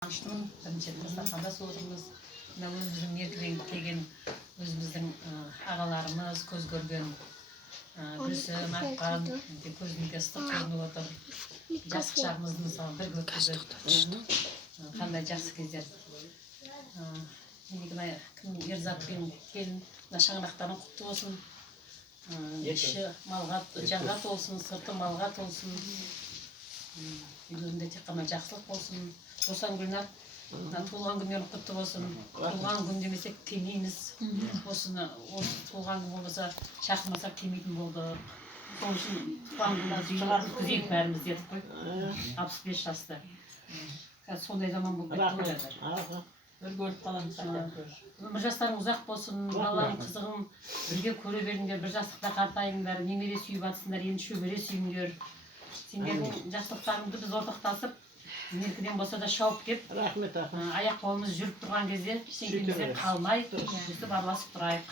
Қуаныштымын бірінші дастарханда отырмыз. Мына өзіміздің меркеден келген өзіміздің ағаларымыз, көз көрген Гүлсім, Аққан, көзімізге ыстық көрініп отыр. Жас шағымызды мысалы бірге өткізіп, қандай жақсы кездер. Ерзатпен келін шаңырақтарың құтты болсын. Іші малға жанға толсын, сырты малға толсын. Үйлерінде тек қана жақсылық болсын. Досан Гүлнар, туылған күндерің құтты болсын. Туылған күн демесек келмейміз. Осыны туылған күн болмаса шақырмасақ келмейтін болды. Сол үшін туған күнді өткізейік бәріміз дедік қой. 65 жаста. Сондай заман болып кетті. Бірге өліп қаламыз. Өмір жастарың ұзақ болсын, баланың қызығын бірге көре беріңдер, бір жастықта қартайыңдар, немере сүйіп атсыңдар, енді шөбере сүйіңдер. Сендердің жақсылықтарыңды біз ортақтасып, меркеден болса да шауып кеп, аяқ қолымыз жүріп тұрған кезде ештеңемізден қалмай, өстіп араласып тұрайық.